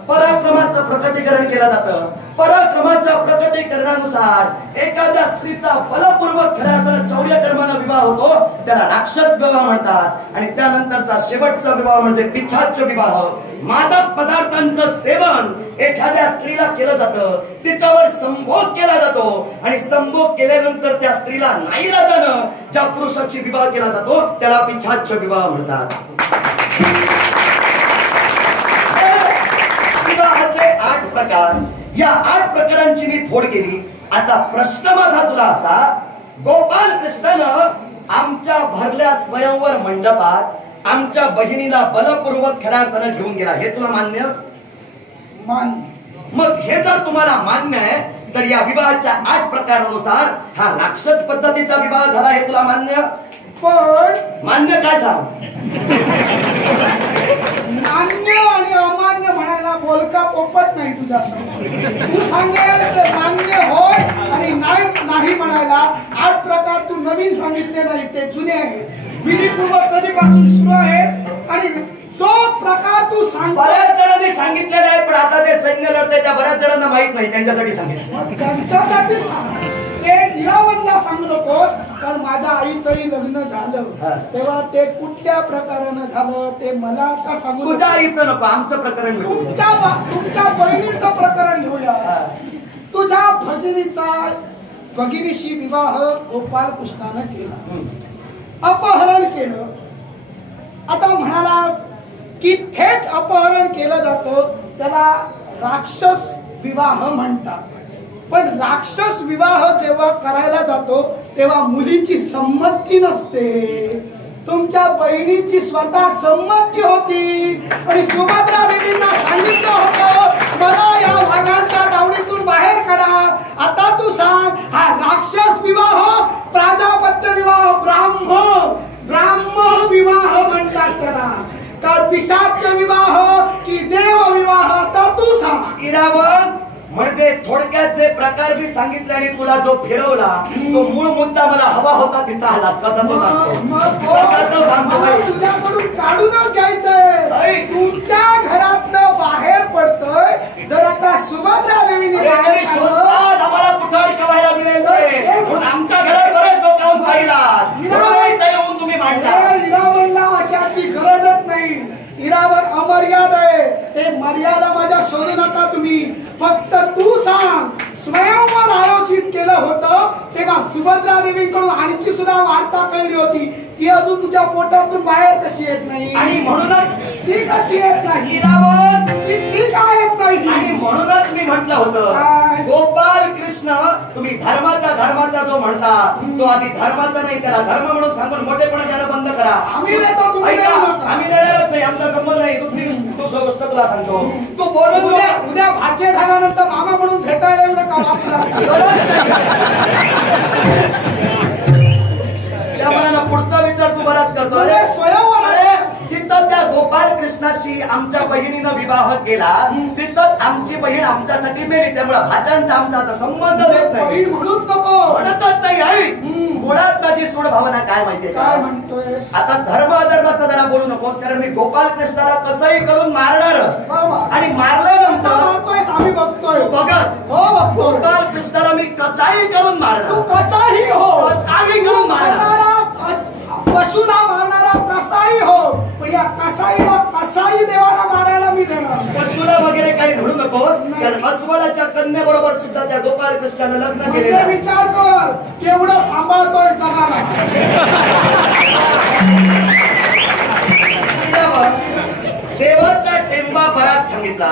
पराक्रमाचं प्रकटीकरण केलं जातं. पराक्रमाच्या प्रकटीकरणानुसार एखाद्या स्त्रीचा बलपूर्वक खऱ्या अर्थानं चौर्यकर्मानं विवाह होतो, त्याला राक्षस विवाह म्हणतात. आणि त्यानंतरचा शेवटचा विवाह म्हणजे पिशाच्य विवाह. मादक पदार्थांचं सेवन एखाद्या स्त्रीला केलं जातं, तिच्यावर संभोग केला जातो आणि संभोग केल्यानंतर त्या स्त्रीला नाईलाजानं ज्या पुरुषाची विवाह केला जातो त्याला पिशाच्य विवाह म्हणतात. विवाहाचे 8 प्रकार. या 8 प्रकारांची मी फोड केली. आता प्रश्न माझा तुला असा, गोपाल कृष्णानं आमच्या भरल्या स्वयंवर मंडपात आमच्या बहिणीला बलपूर्वक खऱ्या अर्थानं घेऊन गेला, हे तुला मान्य? मग हे जर तुम्हाला मान्य आहे तर या विवाहाच्या 8 प्रकारानुसार हा राक्षस पद्धतीचा विवाह झाला, हे तुला मान्य? पण मान्य काय सांग? मान्य आणि अमान्य म्हणायला बोलका पोपट नाही तुझा समोर. तू सांगेल ते मान्य होय आणि नाही म्हणायला 8 प्रकार तू नवीन सांगितले नाही, ते जुने आहेत. विधीपूर्व कधीपासून सुरू आहे आणि जो प्रकार तू सांग बऱ्याच जणांनी सांगितलेला आहे, पण आता जे सैन्य लढते त्या बऱ्याच जणांना माहित नाही, त्यांच्यासाठी सांगितलं. त्यांच्यासाठी सांग. ते इरावनला सांगू नकोस, कारण माझ्या आईचंही लग्न झालं तेव्हा ते कुठल्या प्रकारानं झालं ते मला आता सांगू. तुझ्या आईचं नको, आमचं प्रकरण तुमच्या बहिणीचं प्रकरण घेऊया. तुझ्या भगिनीशी विवाह गोपाल कृष्णानं केला, अपहरण केलं. आता म्हणालास की थेट अपहरण केलं जातं त्याला राक्षस विवाह म्हणतात. पण राक्षस विवाह जेव्हा करायला जातो तेव्हा मुलीची संमती नसते. तुमच्या बहिणीची स्वतः संमती होती आणि सुभद्रा देवींना सांगितलं होतं मला या वाघांच्या दावणीतून बाहेर काढा. आता तू सांग, हा राक्षस विवाह, प्राजापत्य विवाह, ब्राह्म विवाह म्हणतात त्याला, का पिशाच्य विवाह की देव विवाह? आता तू सांग. इरावण म्हणजे थोडक्यात जे प्रकार मी सांगितले आणि तुला जो फिरवला तो मूळ मुद्दा मला हवा होता तिथं आलास. कसा तो सांगतो? तुझ्याकडून काढूनच घ्यायचंय. तुमच्या घरातनं बाहेर पडतोय. जर आता सुभद्रा देवीने आम्हाला कुठं कवायला मिळेल म्हणून आमच्या घरात बरेच लोक पाहिला येऊन तुम्ही मांडला. इरावनला अशाची गरजच नाही. इरावण अमर्याद आहे. ते मर्यादा माझ्या शोधू नका तुम्ही. फक्त तू सांग, स्वयंवर आयोजित केलं होतं तेव्हा सुभद्रा देवीकडून आणखी सुद्धा वार्ता कळली होती, ती अजून तुझ्या पोटातून बाहेर कशी येत नाही? आणि म्हणूनच ती कशी येत नाही? इरावण ती का येत नाही? आणि म्हणूनच मी म्हटलं होतं म्हणता तो आधी धर्माचा नाही, त्याला धर्म म्हणून सांगून मोठेपणा द्यायला बंद करा. आम्ही देतो, तुम्ही ऐका, देऊ नका. आम्ही देणारच नाही, आमचा संबंध नाही. दुसरी गोष्ट तुला सांगतो, तू बोलून उद्या भाचे झाल्यानंतर मामा म्हणून भेटायला येऊ नका. त्या मनाला पुढचा विचार तू बराच करतो. म्हणजे जिथं त्या गोपाल कृष्णाशी आमच्या बहिणीनं विवाह केला तिथं आमची बहीण आमच्यासाठी मेली. त्यामुळे भाच्यांचा आमचा आता संबंध येत नाही. म्हणूच नको, म्हणतच नाही. आई मुळात माझी सोड भावना काय माहितीये काय का? म्हणतोय? आता धर्म अधर्माचा जरा बोलू नकोस, कारण मी गोपाल कृष्णाला कसंही करून मारणारच. आणि मारल्यानंतर आम्ही बघतोय. बघच, हो बघतो. गोपाल कृष्णाला मी कसाही करून तू मारणार, कसाही हो, कसाही करून मारणार. पशुला मारणारा कसाही हो, पण या कसाईला कसाही देवाला मारायला मी देणार. पशुला वगैरे काही म्हणू नकोस, कारण अस्वलाच्या कन्याबरोबर सुद्धा त्या गोपाल कृष्णानं लग्न केलं. विचार कर केवढं सांभाळतोय जगाला. देवाचा टेंबा बराच सांगितला.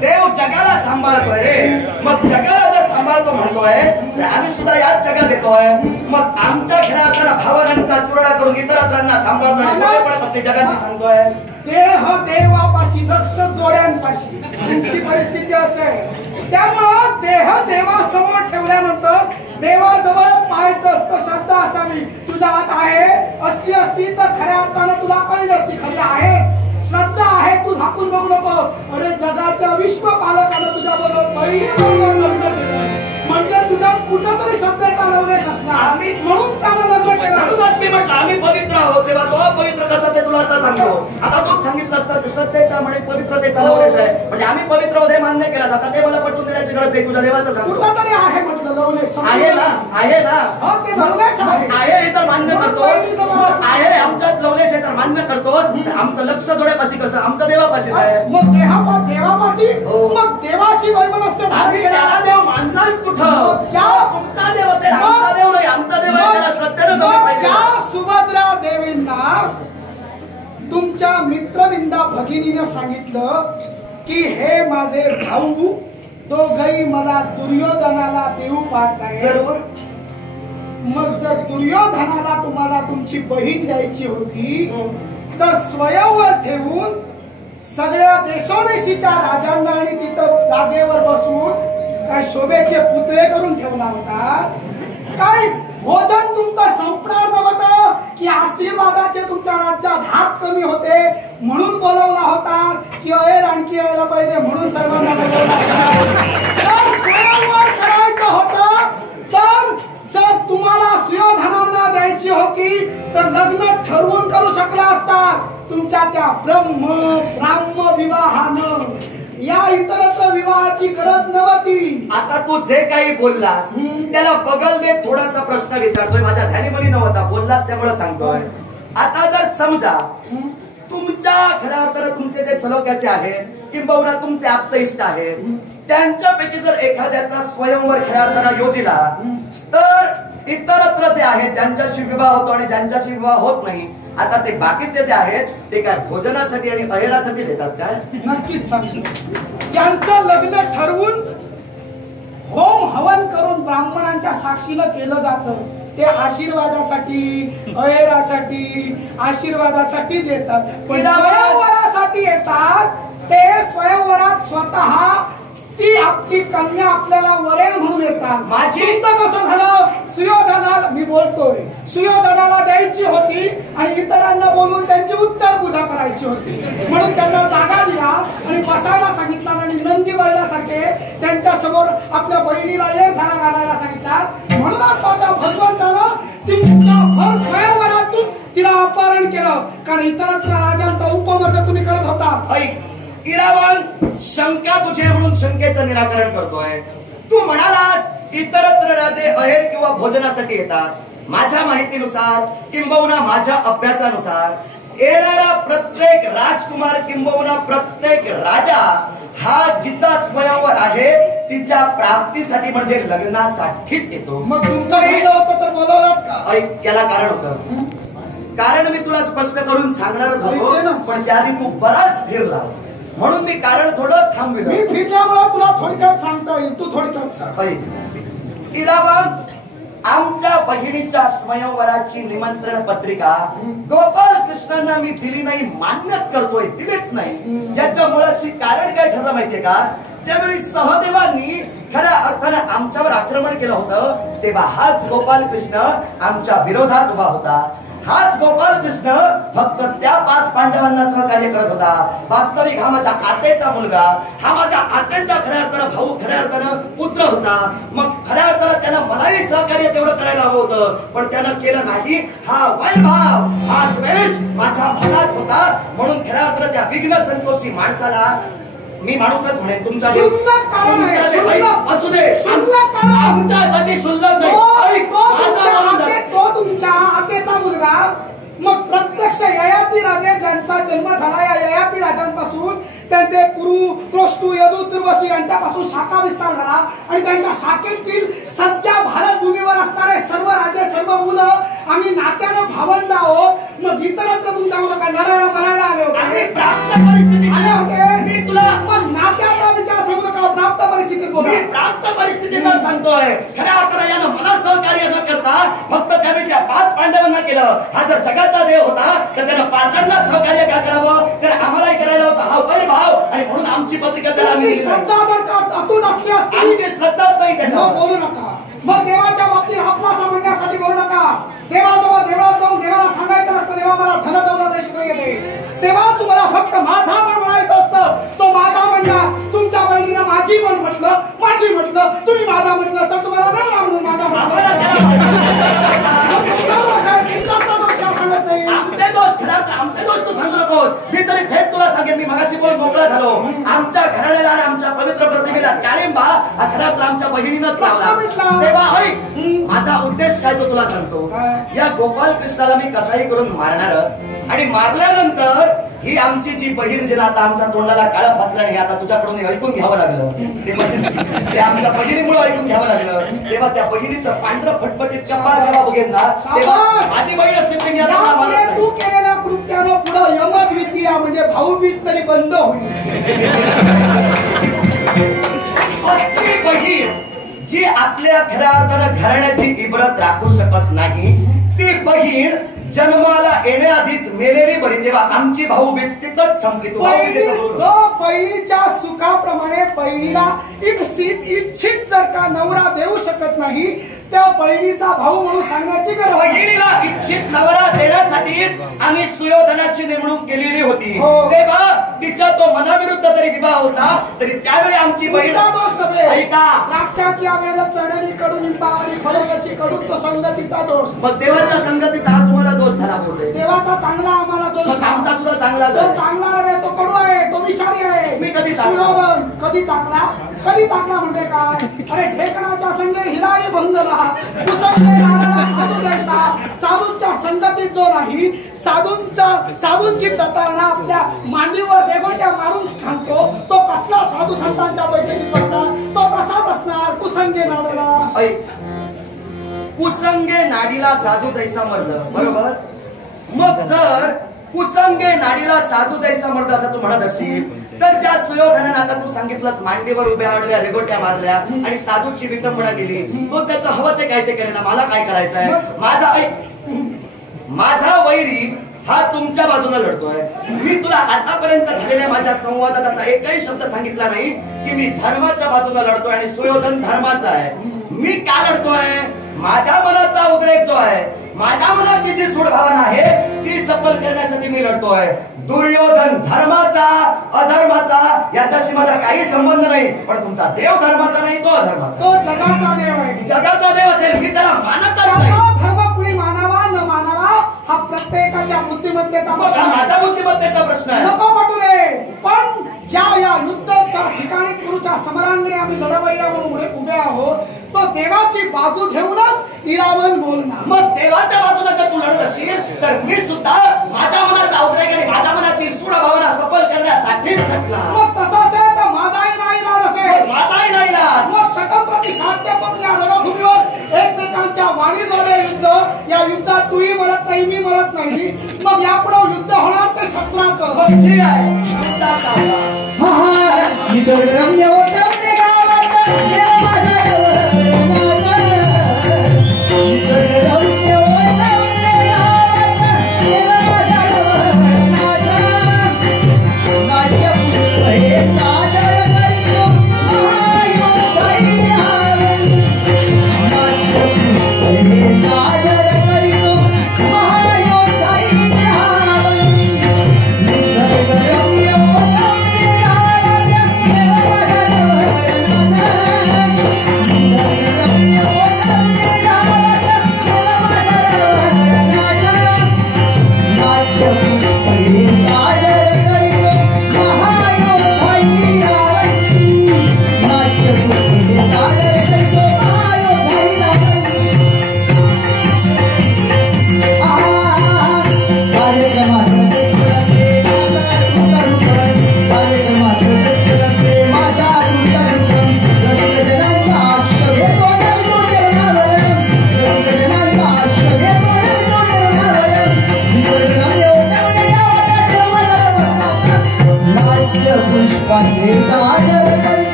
देव जगाला सांभाळतोय रे, मग जगाला जर सांभाळतो म्हणतोय तर आम्ही सुद्धा याच जगात येतोय. मग आमच्या खेळाकडे भावनांचा चुरडा करून इतरांना सांभाळतोय, कसली जगाची सांगतोय. देह देवापाशी, लक्ष जोड्यांपाशी तुमची परिस्थिती असेल. त्यामुळं देह देवासमोर ठेवल्यानंतर देवाजवळ पाहायचं असतं. श्रद्धा असावी. तुझ्या हात आहे, असली असती तर खऱ्या अर्थानं तुला कळली असती. खरी आहेच, श्रद्धा आहे, तू झाकून बघू नको. अरे जगाच्या विश्व पालकानं तुझ्या बरोबर बहिणीबरोबर लग्न केलं म्हणजे तुझा कुठंतरी श्रद्धेचा लवलेश असणार. आम्ही म्हणून त्यानं लग्न केलं. मी म्हटलं आम्ही पवित्र आहोत, तेव्हा तो पवित्र कसा ते तुला आता सांगतो. आता तूच सांगितलं श्रद्धेचा म्हणे पवित्रतेचा लवलेश आहे, म्हणजे आम्ही पवित्र होते मान्य केला जाता. ते मला पटवून देण्याची गरज नाही, तुझ्या देवाचं सांगतो. कुठंतरी आहे म्हटलं लवलेश. आहे ना, आहे ना, ते लवलेश आहे. आहे हे तर मान्य करतोस. मग आहे आमच्यात लवलेश आहे तर मान्य करतोस. आमचं लक्ष जोड्यापाशी कसं, आमचं देवापाशी आहे. मग देवापाशी, मग देवाशी वैमनस्य धारण त्याला देव मानलाच कुठं? तुमचा देव असेल, आमचा देव नाही. आमचा देव आहे, त्याला श्रद्धेनं जपलं पाहिजे. सुभद्रा देवींना तुमच्या मित्रविंदा भगिनीने सांगितलं की हे माझे भाऊ दोघही मला दुर्योधनाला देऊ पाहताय. जरूर. मग जर दुर्योधनाला तुम्हाला तुमची बहीण द्यायची होती तर स्वयंवर ठेवून सगळ्या देशोदेशीच्या राजांना आणि तिथं जागेवर बसून काय शोभेचे पुतळे करून ठेवला होता. काय भोजन तुमचं संपणार नव्हतं की आशीर्वादाचे तुमच्या राज्यात हात कमी होते म्हणून बोलवला होता की अहेर आणखी यायला पाहिजे म्हणून सर्वांना बोलवला होता. जर स्वयंवर करायचं होतं तर जर तुम्हाला सुयोधनांना द्यायची होती तर लग्न ठरवून करू शकला असता. तुमच्या त्या ब्राह्म विवाहानं या इतरत्र विवाहाची गरज नव्हती. आता तू जे काही बोललास त्याला बगल देत थोडासा प्रश्न विचारतोय. माझ्या ध्यानीमनी नव्हता, बोललास त्यामुळे सांगतोय. आता जर समजा तुमच्या खऱ्या अर्थानं तुमचे जे सलोख्याचे आहेत किंबहुना तुमचे आप्त इष्ट आहेत त्यांच्यापैकी जर एखाद्याचा स्वयंवर खऱ्या अर्थानं योजिला तर इतरत्र जे आहेत ज्यांच्याशी विवाह होतो आणि ज्यांच्याशी विवाह होत नाही, आता ते बाकीचे जे आहेत ते काय भोजनासाठी आणि अहेरासाठी देतात काय? नक्कीच सांगतो. ज्यांचं लग्न ठरवून होम हवन करून ब्राह्मणांच्या साक्षीला केलं जातं ते आशीर्वादासाठी अहेरासाठी आशीर्वादासाठीच येतात. पण स्वयंवरासाठी येतात ते स्वयंवरात स्वतः ती आपली कन्या आपल्याला वरेल म्हणून येतात. माझी कसं झालं, सुयोधनाला मी बोलतोय सुयोधनाला द्यायची होती आणि इतरांना बोलून त्यांची उत्तर पूजा करायची होती म्हणून त्यांना जागा दिला आणि बसायला सांगितलं आणि नंदी बैलासारखे त्यांच्या समोर आपल्या बहिणीला ये झाला घालायला सांगितला. म्हणूनच माझ्या भगवंतानं तिच्या भर स्वयंवरातून तिला अपहरण केलं कारण इतरत्र राजांचा उपमर्द तुम्ही करत होता. ऐक इरावण, शंका तुझे म्हणून शंकेचं निराकरण करतोय. तू म्हणालास इतरत्र राजे अहेर किंवा भोजनासाठी येतात. माझ्या माहितीनुसार किंबहुना माझ्या अभ्यासानुसार येणारा प्रत्येक राजकुमार किंबहुना प्रत्येक राजा हा जिथं स्वयंवर आहे तिच्या प्राप्तीसाठी म्हणजे लग्नासाठीच येतो. मग तुमचं लिहिलं होतं तर बोलवलात का? ऐक याला कारण होतं. कारण मी तुला स्पष्ट करून सांगणारच होतो पण त्याआधी तू बराच फिरलास म्हणून मी कारण थोडं थांबविलं. मी फिरल्यामुळे तुला थोडक्यात सांगता येईल. तू थोडक्यात सांग. इरावण, आमच्या बहिणीच्या स्वयंवराची निमंत्रण पत्रिका गोपाल कृष्णांना मी दिली नाही, मान्यच करतोय, दिलीच नाही. याच्या मुळाशी कारण काय ठरलं माहितीये का? ज्यावेळी सहदेवांनी खऱ्या अर्थानं आमच्यावर आक्रमण केलं होतं तेव्हा हाच गोपाल कृष्ण आमच्या विरोधात उभा होता. हाच गोपाल कृष्ण फक्त त्या 5 पांडवांना सहकार्य करत होता. वास्तविक हा माझ्या आतेचा मुलगा, हा माझ्या आतेचा खऱ्या अर्थानं भाऊ, खऱ्या अर्थानं पुत्र होता. मग खऱ्या अर्थानं त्यानं मलाही सहकार्य तेवढं करायला हवं होतं, पण त्यानं केलं नाही. हा वैभाव, हा द्वेष माझ्या मनात होता, म्हणून खऱ्या अर्थानं त्या विघ्न संतोषी माणसाला मी माणूसच म्हणेन. तुमचा असू दे, आमच्यासाठी शुल्लक नाही. तो तुमच्या आतेचा मुलगा, मग प्रत्यक्ष ययाती राजे ज्यांचा जन्म झाला, या ययाती राजांपासून त्यांचे पुरु, त्रोष्टू, यदु, दुर्वसू यांच्यापासून शाखा विस्तार झाला आणि त्यांच्या शाखेतील सध्या भारत भूमीवर असणारे सर्व राजे, सर्व मुलं आम्ही नात्यानं भावंड आहोत. मग इतरत्र तुमच्यावर काय लढायला मरायला आले होते? प्राप्त परिस्थिती आले होते. मी तुला मग नात्याचा विचार सांगू नका, प्राप्त परिस्थितीत बोला. मी प्राप्त परिस्थितीत सांगतोय. खऱ्या अर्थानं यानं मला सहकार्य न करता फक्त त्याने त्या 5 पांडवांना केलं. हा जर जगाचा देव होता तर त्यानं 5 सहकार्य का करावं? तर आम्हालाही करायला होतं. हा वैभाव, आणि म्हणून आमची पत्रिका त्याला श्रद्धा जर का अतूट असली असती, आमची श्रद्धाच नाही त्याच्यावर. बोलू नका. मग देवाच्या बाबतीत आपला म्हणण्यासाठी बोलू नका. देवाजवळ देवळात जाऊन देवाला सांगायचं असतं, देवा मला धन दौलत ऐश्वर्य दे. तेव्हा तुम्हाला फक्त माझा पण म्हणायचं असतं. तो माझा म्हणला, तुमच्या बहिणीनं माझी पण म्हटलं, माझी म्हटलं, तुम्ही माझा म्हटलं तर तुम्हाला मिळणार म्हणून माझा म्हटलं. सांगत नाही. आमचे दोष तू सांगू नकोस. मी तरी थेट तुला सांगेन, मी मगाशी बोल मोकळा झालो. आमच्या घराण्याला आणि आमच्या पवित्र प्रतिमेला काळिंबा हा खऱ्या तर आमच्या बहिणीनंच लावला. तेव्हा ऐक, माझा उद्देश काय तो तुला सांगतो. या गोपाल कृष्णाला मी कसाही करून मारणारच, आणि मारल्यानंतर ही आमची जी बहीण जिला आता आमच्या तोंडाला काळं फासलं, हे आता तुझ्याकडून ऐकून घ्यावं लागलं. ते आमच्या बहिणीमुळे ऐकून घ्यावं लागलं. तेव्हा त्या बहिणीचं पांढरं फटफटीत कपाळ जेव्हा बघेन ना, तेव्हा माझी बहीण असते तू केलेल्या कृत्यानं पुढे यमद्वितीय म्हणजे भाऊबीज तरी बंद होईल. असली बहीण जी आपल्या खऱ्या अर्थानं घराण्याची इबरत राखू शकत नाही, ती बहीण जन्माला येण्याआधीच मेलेली बरी. तेव्हा आमची भाऊबीज तिथंच संपली. बहिणीच्या सुखाप्रमाणे बहिणीला इच्छित जर का नवरा देऊ शकत नाही, त्या बहिणीचा भाऊ म्हणून सांगण्याची गरज. बहिणीला इच्छित नवरा देण्यासाठीच आम्ही सुयोधनाची नेमणूक केलेली होती. तेव्हा तिच्या तो मनाविरुद्ध जरी विवाह होता तरी त्यावेळी आमची बहीण दोष नव्हे. ऐका, द्राक्षाची आम्हाला चढणी कडून पावली फळकशी कडून तो संगतीचा दोष. मग देवाच्या संगतीचा हा तुम्हाला दोष झाला बोलतोय. देवाचा चांगला आम्हाला दोष, आमचा सुद्धा चांगला. तो चांगला नव्हे, तो कडू आहे, तो विषारी आहे. मी कधी सुयोधन कधी चांगला, कधी चांगला म्हणजे काय? अरे ढेकणाच्या संगे हिराई भंगला, साधू द्यायचा. साधूंच्या संगतीत जो नाही, साधूंची प्रतारणा आपल्या मांडीवर रेगोट्या मारून सांगतो, तो कसला साधू संतांच्या बैठकीत बसणार? तो कसाच असणार? कुसंगे नाडला. कुसंगे नाडीला साधू जैसा मर्द, बरोबर. मग जर कुसंगे नाडीला साधू जैसा मर्द असं तू म्हणत असशील, तर त्या सुयोधनाने आता तू सांगितलंस मांडीवर उभ्या आडव्या रेगोट्या मारल्या आणि साधूची विटंबना केली, तो त्याचं हवं ते काय ते करेना. मला काय करायचंय? माझा वैरी हा तुमच्या बाजूला लढतोय. मी तुला आतापर्यंत झालेल्या माझ्या संवादात असा एकही शब्द सांगितला नाही की मी धर्माच्या बाजूला लढतोय आणि सुयोधन धर्माचा आहे. मी का लढतोय? माझ्या मनाचा उद्रेक जो आहे, माझ्या मनाची जी सूडभावना आहे ती सफल करण्यासाठी मी लढतोय. दुर्योधन धर्माचा, अधर्माचा याच्याशी माझा काही संबंध नाही, पण तुमचा देव धर्माचा नाही, तो अधर्माचा. तो जगाचा देव आहे. जगाचा देव असेल, मी त्याला मानत नाही. धर्म कुणी मानावा न मानावा हा प्रत्येकाच्या बुद्धिमत्तेचा प्रश्न आहे. माझ्या बुद्धिमत्तेचा प्रश्न आहे. नको पटू दे, पण ज्या या युद्धाच्या ठिकाणी गुरुच्या समरांगणे आम्ही लढवय्या म्हणून उभे आहोत, तो देवाची बाजू घेऊनच इरावण बोलणार. मग देवाच्या बाजूला जर तू लढत असशील तर मी सुद्धा माझ्या मनाचा उद्रेक आणि माझ्या मनाची सूडभावना सफल करण्यासाठी झटला. मग तसं असेल तर माझाही नाही इलाज असेल. माझाही नाही इलाज. मग शतप्रती साध्य पण या रणभूमीवर एकमेकांच्या वाणीद्वारे युद्ध, या युद्धात तूही मरत नाही, मी मरत नाही. मग यापुढे युद्ध होणार ते शस्त्राचं. ठीक आहे. निसर्गरम्य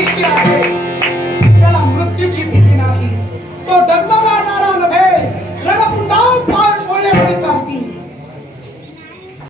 नाहीशी आहे